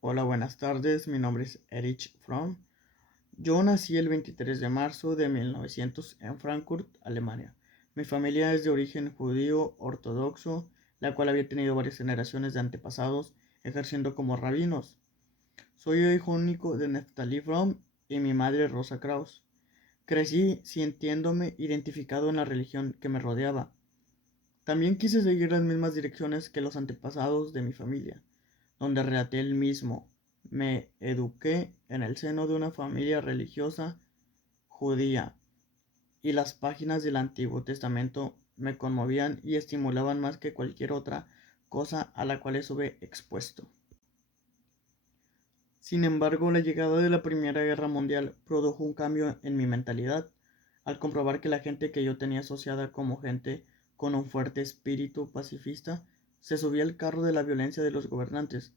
Hola, buenas tardes. Mi nombre es Erich Fromm. Yo nací el 23 de marzo de 1900 en Frankfurt, Alemania. Mi familia es de origen judío ortodoxo, la cual había tenido varias generaciones de antepasados ejerciendo como rabinos. Soy hijo único de Neftali Fromm y mi madre Rosa Kraus. Crecí sintiéndome identificado en la religión que me rodeaba. También quise seguir las mismas direcciones que los antepasados de mi familia, donde relaté el mismo. Me eduqué en el seno de una familia religiosa judía, y las páginas del Antiguo Testamento me conmovían y estimulaban más que cualquier otra cosa a la cual estuve expuesto. Sin embargo, la llegada de la Primera Guerra Mundial produjo un cambio en mi mentalidad, al comprobar que la gente que yo tenía asociada como gente con un fuerte espíritu pacifista se subía al carro de la violencia de los gobernantes,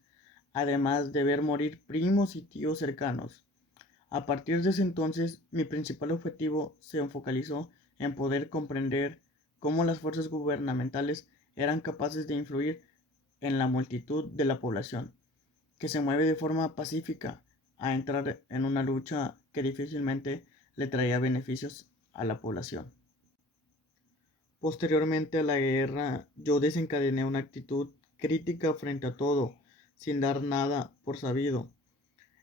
además de ver morir primos y tíos cercanos. A partir de ese entonces, mi principal objetivo se focalizó en poder comprender cómo las fuerzas gubernamentales eran capaces de influir en la multitud de la población, que se mueve de forma pacífica, a entrar en una lucha que difícilmente le traía beneficios a la población. Posteriormente a la guerra, yo desencadené una actitud crítica frente a todo, sin dar nada por sabido.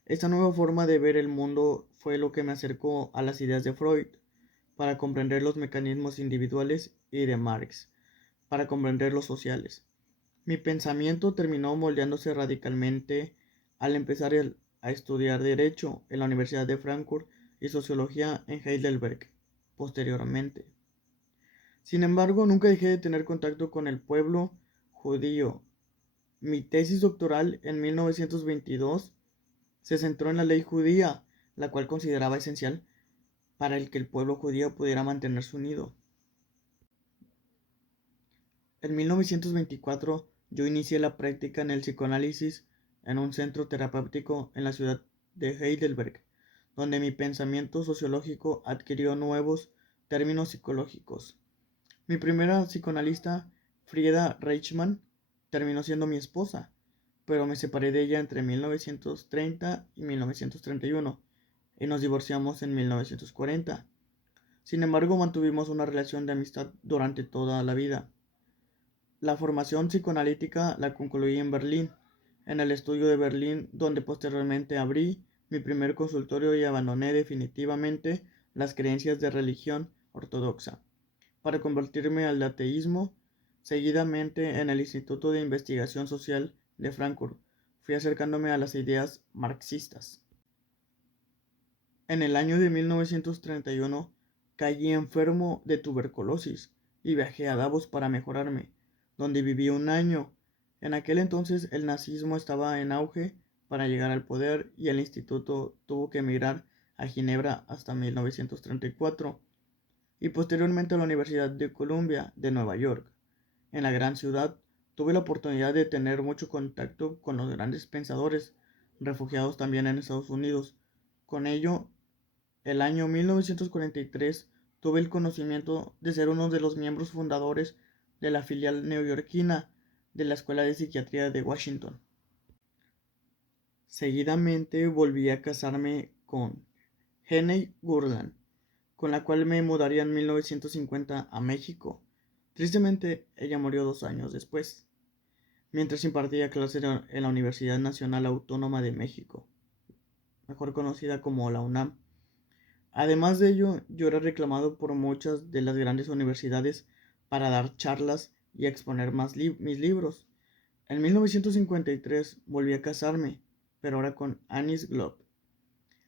Esta nueva forma de ver el mundo fue lo que me acercó a las ideas de Freud, para comprender los mecanismos individuales, y de Marx, para comprender los sociales. Mi pensamiento terminó moldeándose radicalmente al empezar a estudiar Derecho en la Universidad de Frankfurt y Sociología en Heidelberg, posteriormente. Sin embargo, nunca dejé de tener contacto con el pueblo judío. Mi tesis doctoral en 1922 se centró en la ley judía, la cual consideraba esencial para el que el pueblo judío pudiera mantenerse unido. En 1924 yo inicié la práctica en el psicoanálisis en un centro terapéutico en la ciudad de Heidelberg, donde mi pensamiento sociológico adquirió nuevos términos psicológicos. Mi primera psicoanalista, Frieda Reichmann, terminó siendo mi esposa, pero me separé de ella entre 1930 y 1931 y nos divorciamos en 1940. Sin embargo, mantuvimos una relación de amistad durante toda la vida. La formación psicoanalítica la concluí en Berlín, en el estudio de Berlín, donde posteriormente abrí mi primer consultorio y abandoné definitivamente las creencias de religión ortodoxa, para convertirme al ateísmo. Seguidamente, en el Instituto de Investigación Social de Frankfurt, fui acercándome a las ideas marxistas. En el año de 1931 caí enfermo de tuberculosis y viajé a Davos para mejorarme, donde viví un año. En aquel entonces el nazismo estaba en auge para llegar al poder y el instituto tuvo que emigrar a Ginebra hasta 1934 y posteriormente a la Universidad de Columbia de Nueva York. En la gran ciudad tuve la oportunidad de tener mucho contacto con los grandes pensadores, refugiados también en Estados Unidos. Con ello, el año 1943 tuve el conocimiento de ser uno de los miembros fundadores de la filial neoyorquina de la Escuela de Psiquiatría de Washington. Seguidamente volví a casarme con Henny Gurland, con la cual me mudaría en 1950 a México. Tristemente, ella murió 2 años después, mientras impartía clases en la Universidad Nacional Autónoma de México, mejor conocida como la UNAM. Además de ello, yo era reclamado por muchas de las grandes universidades para dar charlas y exponer mis libros. En 1953 volví a casarme, pero ahora con Anis Glob.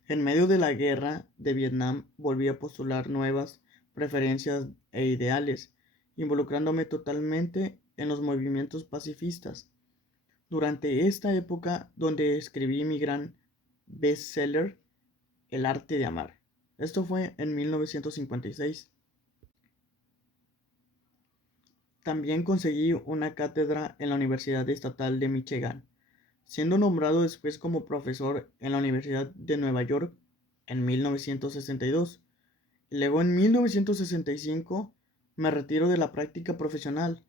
En medio de la guerra de Vietnam volví a postular nuevas preferencias e ideales, involucrándome totalmente en los movimientos pacifistas. Durante esta época donde escribí mi gran bestseller, El arte de amar. Esto fue en 1956. También conseguí una cátedra en la Universidad Estatal de Michigan, siendo nombrado después como profesor en la Universidad de Nueva York en 1962. Luego en 1965 me retiro de la práctica profesional.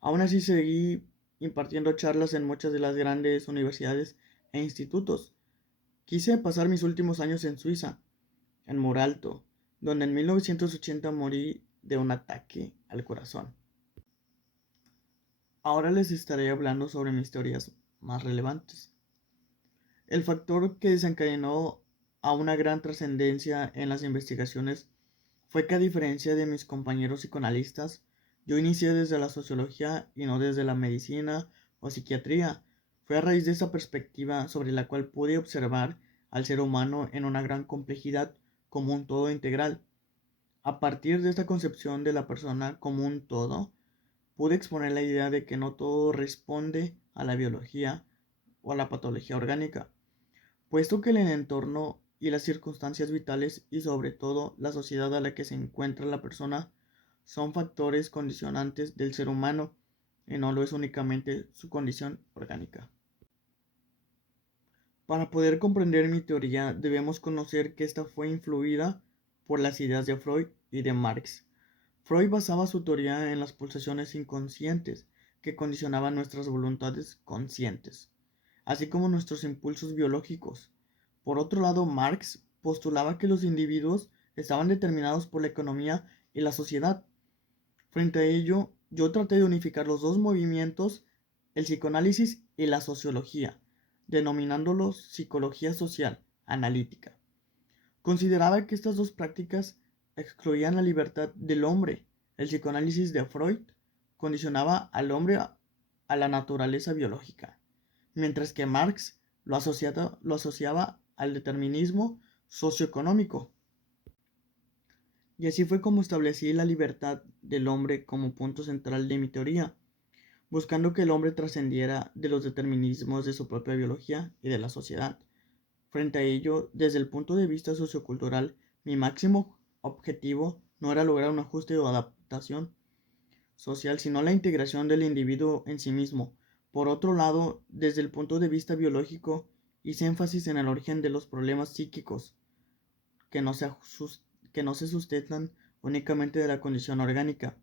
Aún así seguí impartiendo charlas en muchas de las grandes universidades e institutos. Quise pasar mis últimos años en Suiza, en Muralto, donde en 1980 morí de un ataque al corazón. Ahora les estaré hablando sobre mis teorías más relevantes. El factor que desencadenó a una gran trascendencia en las investigaciones fue que, a diferencia de mis compañeros psicoanalistas, yo inicié desde la sociología y no desde la medicina o psiquiatría. Fue a raíz de esa perspectiva sobre la cual pude observar al ser humano en una gran complejidad como un todo integral. A partir de esta concepción de la persona como un todo, pude exponer la idea de que no todo responde a la biología o a la patología orgánica, puesto que el entorno y las circunstancias vitales y sobre todo la sociedad a la que se encuentra la persona son factores condicionantes del ser humano y no lo es únicamente su condición orgánica. Para poder comprender mi teoría debemos conocer que esta fue influida por las ideas de Freud y de Marx. Freud basaba su teoría en las pulsaciones inconscientes que condicionaban nuestras voluntades conscientes, así como nuestros impulsos biológicos. Por otro lado, Marx postulaba que los individuos estaban determinados por la economía y la sociedad. Frente a ello, yo traté de unificar los dos movimientos, el psicoanálisis y la sociología, denominándolos psicología social analítica. Consideraba que estas dos prácticas excluían la libertad del hombre. El psicoanálisis de Freud condicionaba al hombre a la naturaleza biológica, mientras que Marx lo asociaba al determinismo socioeconómico. Y así fue como establecí la libertad del hombre como punto central de mi teoría, buscando que el hombre trascendiera de los determinismos de su propia biología y de la sociedad. Frente a ello, desde el punto de vista sociocultural, mi máximo objetivo no era lograr un ajuste o adaptación social, sino la integración del individuo en sí mismo. Por otro lado, desde el punto de vista biológico, hice énfasis en el origen de los problemas psíquicos, que no se sustentan únicamente de la condición orgánica,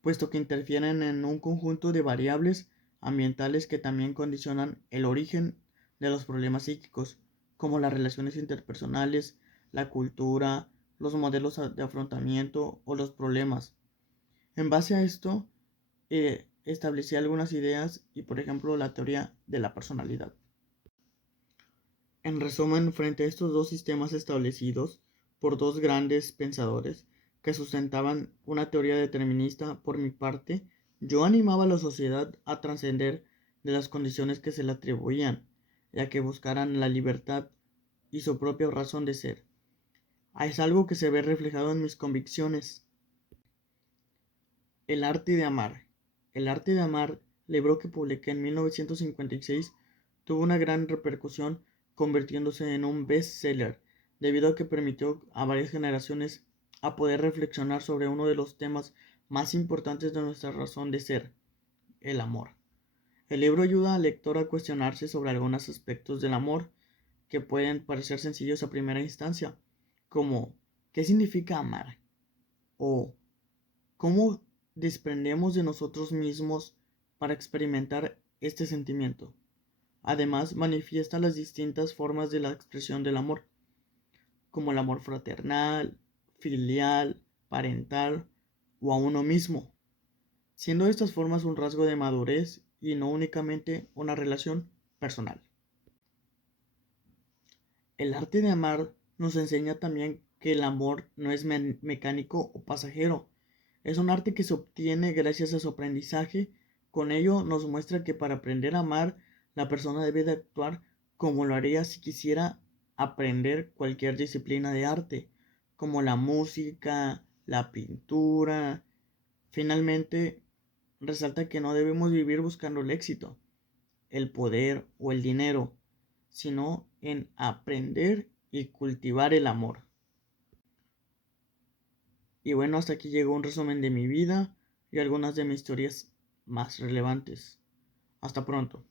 puesto que interfieren en un conjunto de variables ambientales que también condicionan el origen de los problemas psíquicos, como las relaciones interpersonales, la cultura, los modelos de afrontamiento o los problemas. En base a esto, establecí algunas ideas y, por ejemplo, la teoría de la personalidad. En resumen, frente a estos dos sistemas establecidos por dos grandes pensadores que sustentaban una teoría determinista, por mi parte, yo animaba a la sociedad a trascender de las condiciones que se le atribuían, y a que buscaran la libertad y su propia razón de ser. Es algo que se ve reflejado en mis convicciones. El arte de amar. El arte de amar, libro que publiqué en 1956, tuvo una gran repercusión, convirtiéndose en un best-seller, debido a que permitió a varias generaciones a poder reflexionar sobre uno de los temas más importantes de nuestra razón de ser, el amor. El libro ayuda al lector a cuestionarse sobre algunos aspectos del amor que pueden parecer sencillos a primera instancia, como ¿qué significa amar? O ¿cómo desprendemos de nosotros mismos para experimentar este sentimiento? Además, manifiesta las distintas formas de la expresión del amor, como el amor fraternal, filial, parental o a uno mismo, siendo estas formas un rasgo de madurez y no únicamente una relación personal. El arte de amar nos enseña también que el amor no es mecánico o pasajero. Es un arte que se obtiene gracias a su aprendizaje. Con ello nos muestra que para aprender a amar, la persona debe de actuar como lo haría si quisiera aprender cualquier disciplina de arte, como la música, la pintura. Finalmente, resalta que no debemos vivir buscando el éxito, el poder o el dinero, sino en aprender y cultivar el amor. Y bueno, hasta aquí llegó un resumen de mi vida y algunas de mis teorías más relevantes. Hasta pronto.